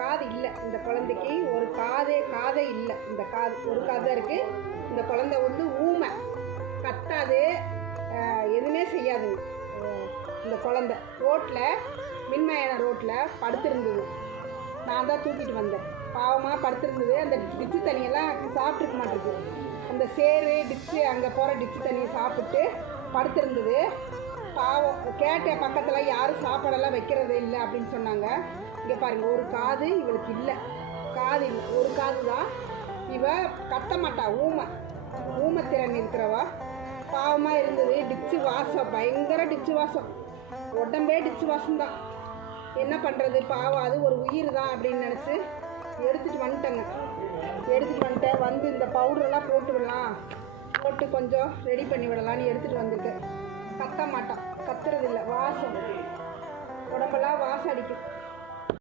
காது இல்லை இந்த குழந்தைக்கு, ஒரு காதே இல்லை. இந்த காது ஒரு காது தான் இருக்குது. இந்த குழந்தை வந்து ஊமை, கத்தாது, எதுவுமே செய்யாதுங்க. இந்த குழந்தை ரோட்டில், மின்மயான ரோட்டில் படுத்திருந்தது. நான் தான் தூக்கிட்டு வந்தேன். பாவமாக படுத்திருந்தது. அந்த டிச்சு தண்ணியெல்லாம் சாப்பிட்ருக்க மாட்டேங்குது. அந்த சேரு டிச்சு, அங்கே போகிற டிச்சு தண்ணியை சாப்பிட்டு படுத்திருந்தது. பாவம். கேட்டேன் பக்கத்தில், யாரும் சாப்பாடெல்லாம் வைக்கிறது இல்லை அப்படின்னு சொன்னாங்க. இங்கே பாருங்கள், ஒரு காது இவளுக்கு இல்லை, காது இல்லை, ஒரு காது தான். இவ கத்த மாட்டா, ஊமத்திறன் இருக்கிறவா. பாவமாக இருந்தது. டிச்சு வாசம், பயங்கர டிச்சு வாசம், உடம்பே டிச்சு வாசம்தான். என்ன பண்ணுறது, பாவம், அது ஒரு உயிர் தான் அப்படின்னு நினச்சி எடுத்துகிட்டு வந்துட்டேங்க. வந்து இந்த பவுடரெல்லாம் போட்டு விடலாம், போட்டு கொஞ்சம் ரெடி பண்ணி விடலான்னு எடுத்துகிட்டு வந்திருக்கேன். கத்த மாட்டான், கத்துறது இல்லை. வாசம், உடம்பெல்லாம் வாசம் அடிக்கும்.